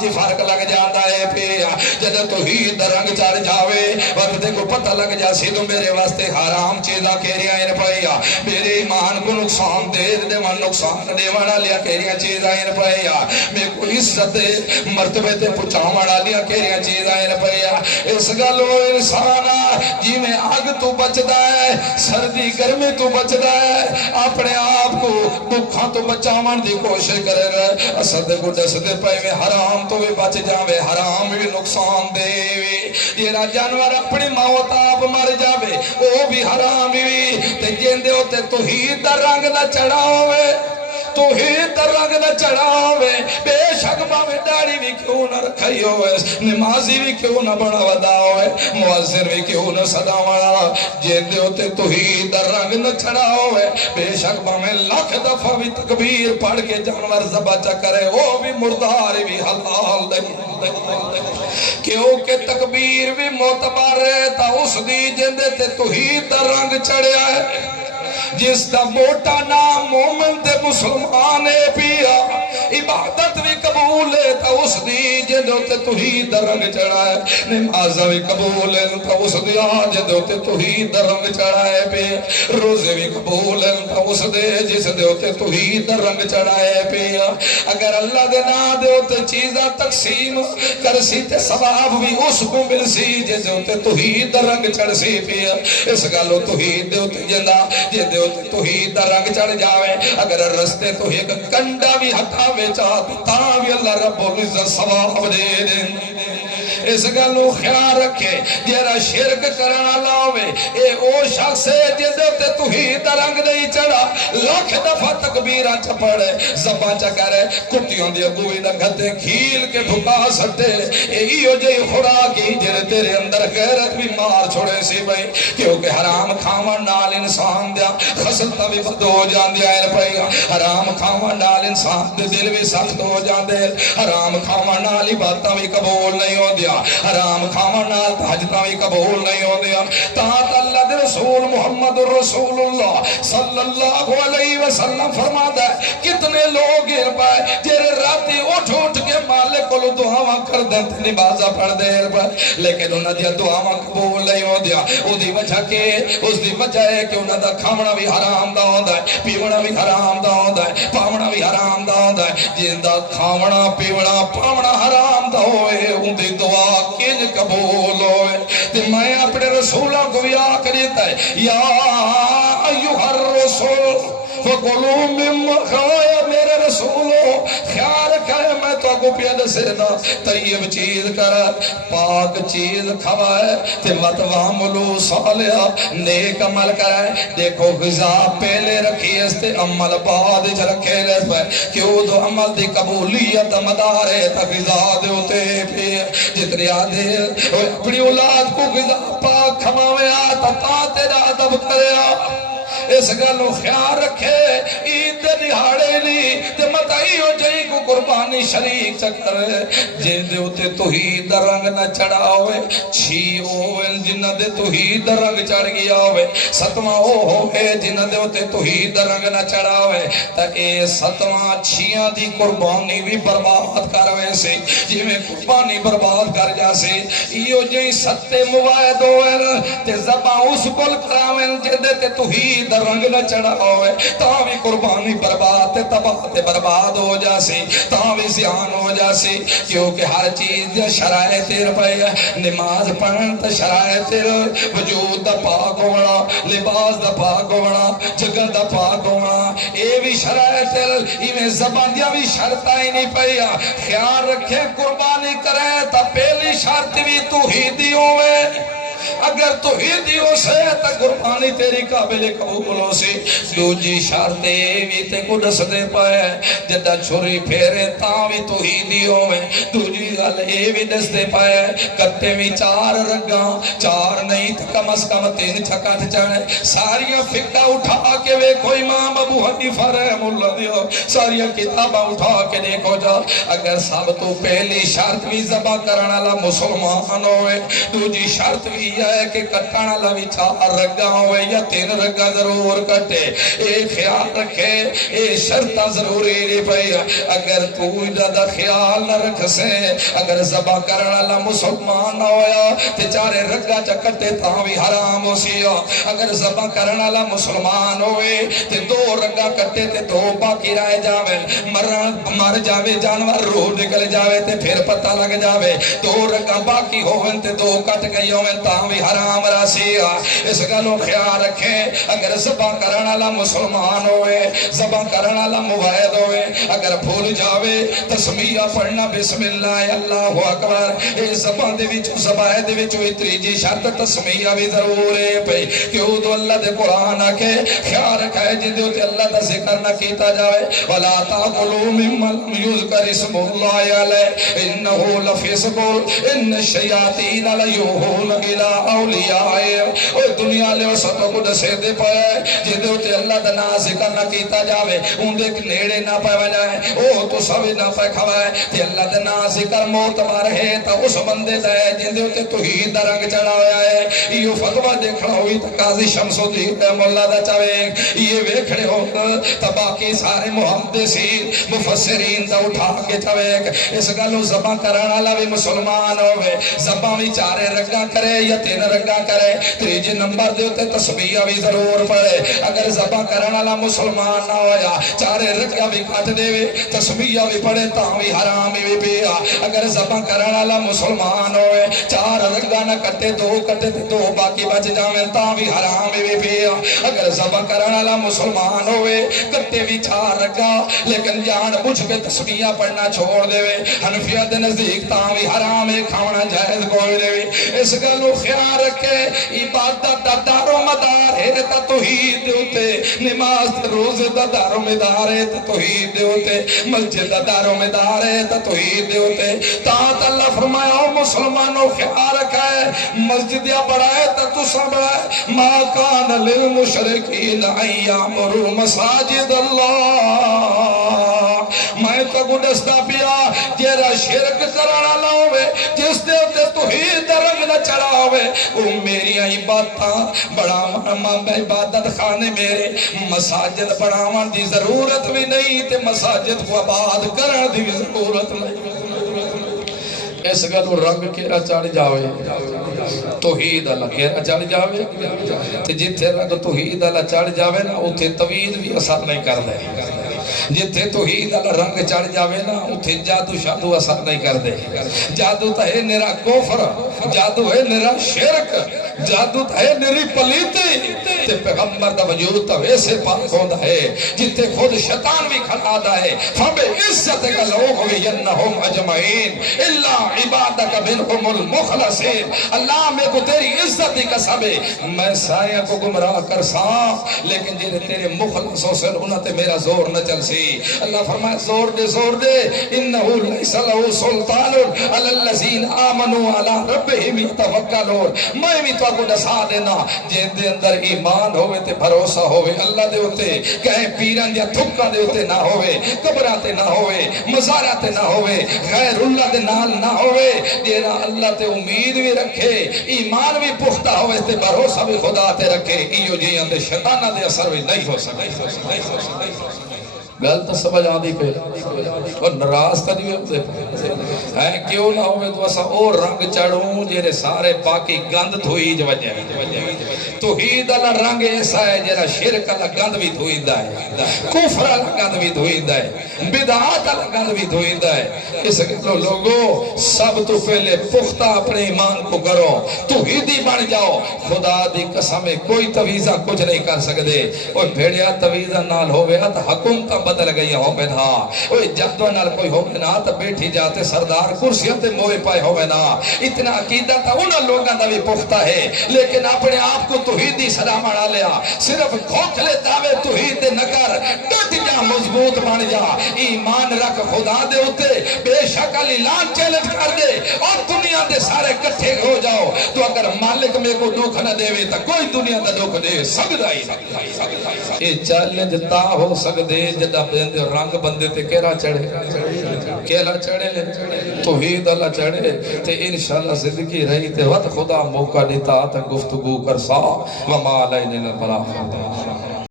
جی فرق لگ جاتا ہے پیا جب توحید دا رنگ چڑھ جاوے وقت کو پتہ لگ جاسی تو میرے واسطے حرام چیزاں کیریاں ان پیا میرے ایمان کو نقصان دے دے نقصان دے والا لیا کیریاں چیزاں ان پیا میں کو عزت مرتبے تے پہنچاون والیاں کیریاں چیزاں ان پیا اس گل او انسان جی میں اگ تو بچدا ہے سردی گرمی تو بچدا ہے اپنے آپ کو دکھاں تو بچاون دی کوشش کرے گا اسد کو دسدے پے میں حرام تو بھی بچ جاوے حرام بھی نقصان دے یہ جانور اپنی موت آپ مر جاوے وہ بھی حرام بھی تے جیندے ہوتے توحید دا رنگ نہ چڑھاوے توحید دا رنگ نہ چڑھاوے بے شک باوے داڑھی بھی کیوں نہ رکھائی ہوئے نمازی بھی کیوں نہ بڑا ودا ہوئے مؤذن بھی کیوں نہ صدا وڑا جیندے ہوتے توحید دا رنگ نہ چڑھاوے بے شک باوے لاکھ دفعہ بھی تکبیر پڑھ کے جانور ذبح چا کرے وہ بھی مردار بھی حلال دے کیونکہ تکبیر بھی معتبر ہے تا اس دی جیندے تے توحید دا رنگ چڑھیا ہے جس دا موٹا نام مومن تے مسلمان ہے پیا عبادت بھی قبول ہے تا اس دی جدو تے توحید دا رنگ چڑھا ہے نمازہ بھی قبول ہے تا اس دی جدو تے توحید دا رنگ چڑھا ہے پیا روزے بھی قبول ہے تا اس دے جس دے تے توحید دا رنگ چڑھا ہے پیا اگر اللہ دے نا دے تے چیزاں تقسیم کرسی تے ثواب بھی اس کو مل سی جدو تے توحید دا رنگ چڑھ سی پیا اس گالو توحید دے تے جندہ جدو توحید دا رنگ چڑھ جاوے اگر رستے تو ایک کنڈا بھی ہٹاوے چاہتا بھی اللہ رب العزت ثواب دے دیں اس گلو خیال رکھے جیرا شرک کرنا لاوے اے او شخص ہے جدے تے توحید دا رنگ نہیں چڑھا لاکھ دفعہ تکبیراں چ پڑے زباں چ کرے کتیاں دی اگوی نہ گھتے کھیل کے ٹھکا سٹے ایو جے خوراکی جڑے تیرے اندر غیرت بھی مار چھوڑے سی بھائی کیونکہ حرام کھاون نال انسان دیا خصلتاں بھی بد ہو جاندیاں ہیں پئی حرام کھاون نال انسان دے دل بھی سخت ہو جاندے حرام کھاون نال عبادتاں بھی قبول نہیں ہوندیاں حرام کھاون نال تہجداں بھی قبول نہیں ہوندیاں تاں اللہ دے رسول محمد رسول اللہ صلی اللہ علیہ وسلم فرماتا ہے کتنے لوگ گر پائے جڑے راتی اٹھ اٹھ کے مالک کو دعاواں کر دے تے نمازاں پڑھ دے لیکن انہاں دی دعاواں قبول نہیں ہوندیاں او دی وجہ کہ اس دی وجہ ہے کہ انہاں دا کھاونا بھی حرام دا ہوندا ہے پیونا بھی حرام دا ہوندا ہے پاونا بھی حرام دا ہوندا ہے جیندا کھاونا پیونا پاونا حرام دا ہوئے ان دی دعا کیج قبول ہوئے تے میں اپنے رسولوں کو بھی آکھ دیتا ہے یا ایوہ الرسول فَقُلُوا مِمَّا خَوَيَا میرے رسولو خیال رکھا ہے میں تو کو پیادہ سے دا طیب چیز کر پاک چیز کھوائے تے وَتْوَعْمُلُوا صَالِحًا نیک عمل کرائے دیکھو غذا پہلے رکھی اس تے عمل بعد چ رکھے لے پہ کیوں دو عمل دی قبولیت مدارے تا غذا دے ہوتے پہ جتنی آدھے اپنی اولاد کو غذا پاک کھماوے آتا تا تیرا عدب کرے اس گلو خیال رکھے عید دہاڑے لی تے متائی ہو جائی کو قربانی شریک چکر جن دے ہوتے توحید دا رنگ نہ چڑھا ہوئے چھی ہوئے جنہ دے توحید دا رنگ چڑھ گیا ہوئے ستمہ ہوئے جنہ دے ہوتے توحید دا رنگ نہ چڑھا ہوئے تا اے ستمہ چھیاں دی قربانی بھی برباد کر ویسے جی میں قربانی برباد کر جاسے ایو جائی ستے موائد ہوئے تے زباں اس کل کراویں جدے تے توحید دا رنگ نہ چڑھا ہوئے تاں بھی قربانی برباد تے تباہ تے برباد ہو جاسی تاں بھی زیان ہو جاسی کیونکہ ہر چیز شرائط تیر پہ نماز پڑھن تے شرائط تیر وجود دا پاک ہونا لباس دا پاک ہونا جگہ دا پاک ہونا اے بھی شرائط تیر ایویں زباندیاں بھی شرطہ ہی نہیں پہیا خیال رکھے قربانی کریں تا پہلی شرط بھی توحیدی ہوئے اگر توحیدی ہو سے تا قربانی تیری قابل قبول ہو سی دوجی شرطے بھی تے کو دس دے پائے جدہ چھوری پھیرے تاں بھی توحیدی ہوئے دوجی گل اے بھی دس دے پائے کٹے بھی چار رگاں چار نہیں تا کم از کم تین چھکات چاہے ساریاں فقہ اٹھا کے ویکھو امام ابو حنیفہ رحم اللہ دیو ساریاں کتابہ اٹھا کے دیکھو جا اگر سب تو پہلی شرط بھی ذبح کرنا لا مسلمان ہوئے دوجی شرط بھی ہے کہ کٹن والا بھی 4 رگا ہوئے یا 3 رگا ضرور کٹے. اے خیال رکھے اے شرطہ ضروری نہیں پئی. اگر تو دا خیال نہ رکھ سے اگر ذبح کرن والا مسلمان نہ ہویا تے 4 رگا چ کٹے تاں بھی حرام ہو سی. اگر ذبح کرن والا مسلمان ہوئے تے 2 رگا کٹے تے 2 باقی رہ جاوے مر جاوے جانور روح نکل جاوے تے پھر پتہ لگ جاوے 2 رگا باقی ہوون تے 2 کٹ گئی ہوون تاں بھی حرام راسی. اس گلوں خیال رکھیں اگر ذبح کرن والا مسلمان ہوئے ذبح کرن والا موحد ہوئے اگر بھول جاوے تسمیہ پڑھنا بسم اللہ اللہ اکبر. اے ذبح دے وچ ذبح دے وچ تیجی شرط تسمیہ بھی ضرور ہے پئی کیوں تو اللہ دے قرآن کے خیال رکھے جدے تے اللہ دا ذکر نہ کیتا جاوے. ولا تاکلوا مما لم یذکر اسم اللہ علیہ انه لفسق ان الشیاطین لیوحون الی اولیاء. او دنیا لے سب کو دسے دے پے جدے تے اللہ دا نام ذکر نہ کیتا جاوے اون دے نیڑے نہ پے جائے او تو سب نہ پے کھوائے تے اللہ دا نام ذکر معتبر ہے تا اس بندے دا جدے تے توحید دا رنگ چڑھا ہویا ہے. یہ فتوی دیکھنا ہوئی تا قاضی شمس الدین مولا دا چاوے یہ ویکھڑے ہو تا باقی سارے محدثین مفسرین دا اٹھا کے چاوے اس گلوں ذبح کرن والا بھی مسلمان ہوے ذبح بھی 4 رگا کرے یا 3 رگا کرے 3 نمبر دے تے تسبیح بھی ضرور پڑھے. اگر ذبح کرن والا مسلمان نہ ہویا 4 رگا بھی کٹ دے تسبیح بھی پڑھے تاں بھی حرام بھی پیا. اگر ذبح کرن والا مسلمان ہوئے 4 رگا نہ کٹے 2 کٹے تے 2 باقی بچ جاویں تاں بھی حرام بھی پیا. اگر ذبح کرن والا مسلمان ہوئے کٹے بھی 4 رگا لیکن جان بوجھ کے تسبیح پڑھنا چھوڑ دے حنفیہ دے نزدیک تاں بھی حرام ہے کھانا جائز کوئی نہیں. اس گلوں خیال رکھے عبادت دا دار و مدار ہے تا توحید دے اوتے نماز تے روزے دا دار و مدار ہے تا توحید دے اوتے مسجد دا دار و مدار ہے تا توحید دے اوتے. تا اللہ فرمایا او مسلمانوں خیال رکھے مسجد یا بڑھائے تا تسا بڑھائے ما کان للمشرکین ان یعمروا مساجد اللہ. میں تو گڈستا پیا جیرا شرک کرن والا ہوے جس دے تے توحید دا رنگ نہ چڑھا ہوے او میری عبادتاں بڑھاواں عبادت خانے میرے مساجد بڑھاون دی ضرورت بھی نہیں تے مساجد کو آباد کرن دی بھی ضرورت نہیں. اس گلوں رنگ کیڑا چڑھ جاوے توحید اللہ کیڑا چڑھ جاوے تے جتھے رنگ توحید اللہ چڑھ جاوے نا اوتھے توحید بھی اثر نہیں کردا. جتھے توحید اللہ رنگ چڑھ جاوے نا اوتھے جادو شادو اثر نہیں کردے. جادو تا ہے نرا کفر جادو ہے نرا شرک جادو تا ہے نری پلیتی تے پیغمبر دا وجود تا ویسے پاک ہوندا ہے جتھے خود شیطان بھی کھڑا دا ہے فبے عزت کا لوگ ینہم اجمعین الا عبادک منہم المخلصین. اللہ میں کو تیری عزت دی قسم ہے میں سایہ کو گمراہ کر ساں لیکن جے تیرے مخلصوں سے انہاں تے میرا زور نہ چل سی. اللہ فرمائے زور دے انہو لیس لہو سلطان علی الذین آمنوا علی ربہم یتوکلون. میں بھی تو کو دسا دینا جے دے اندر ایمان ہوئے تے بھروسہ ہوئے اللہ دے ہوتے کہیں پیران یا تھکا دے ہوتے نہ ہوئے قبراتے نہ ہوئے مزاراتے نہ ہوئے غیر اللہ دے نال نہ ہوئے دینا اللہ تے امید بھی رکھے ایمان بھی پختہ ہوئے تے بھروسہ بھی خدا تے رکھے ایو جی اندے شیطانہ دے اثر بھی نہیں ہو سکے. گل تو سمجھ آدھی پہ اور نراز تا نہیں ہوتے ہیں کیوں نہ ہوئے تو ایسا اور رنگ چڑھوں جیرے سارے باقی گند دھوئی جو وجہ توحید اللہ رنگ ایسا ہے جیرا شرک اللہ گند بھی دھوئی دا ہے کفر اللہ گند بھی دھوئی دا ہے بدعات اللہ گند بھی دھوئی دا ہے. اس لوگوں سب تو پہلے پختہ اپنے ایمان کو کرو توحیدی بن جاؤ. خدا دی قسم کوئی تویزہ کچھ نہیں کر سکتے اور بھیڑیا تویزہ نال ہوئے تو حکومتہ بدل گئی ہوئے نا اوہ جادو نال کوئی ہوئے نا تو بیٹھی جاتے سردار کرسیوں تے موئے پائے ہوئے نا. اتنا عقیدہ تھا انہاں لوگاں دا بھی پختہ ہے لیکن اپنے آپ کو توحیدی سلام اڑا لیا صرف کھوکھلے دعوے توحید نہ کر ڈٹ جا مضبوط بن جا ایمان رکھ خدا دے ہوتے بے شک اعلان چیلنج کر دے اور دنیا دے سارے کٹھے ہو جاؤ تو اگر مالک میں کو دکھ نہ دے تا کوئی دنیا دا دکھ دے سکتا ہی. یہ چیلنج تا ہو سکتے جدا دا رنگ بندے تے کیڑا چڑھے کیڑا چڑھے توحید اللہ چڑھے تے انشاءاللہ زندگی رہی تے وقت خدا موقع دیتا تا گفتگو کرسا وما علینا البلاغ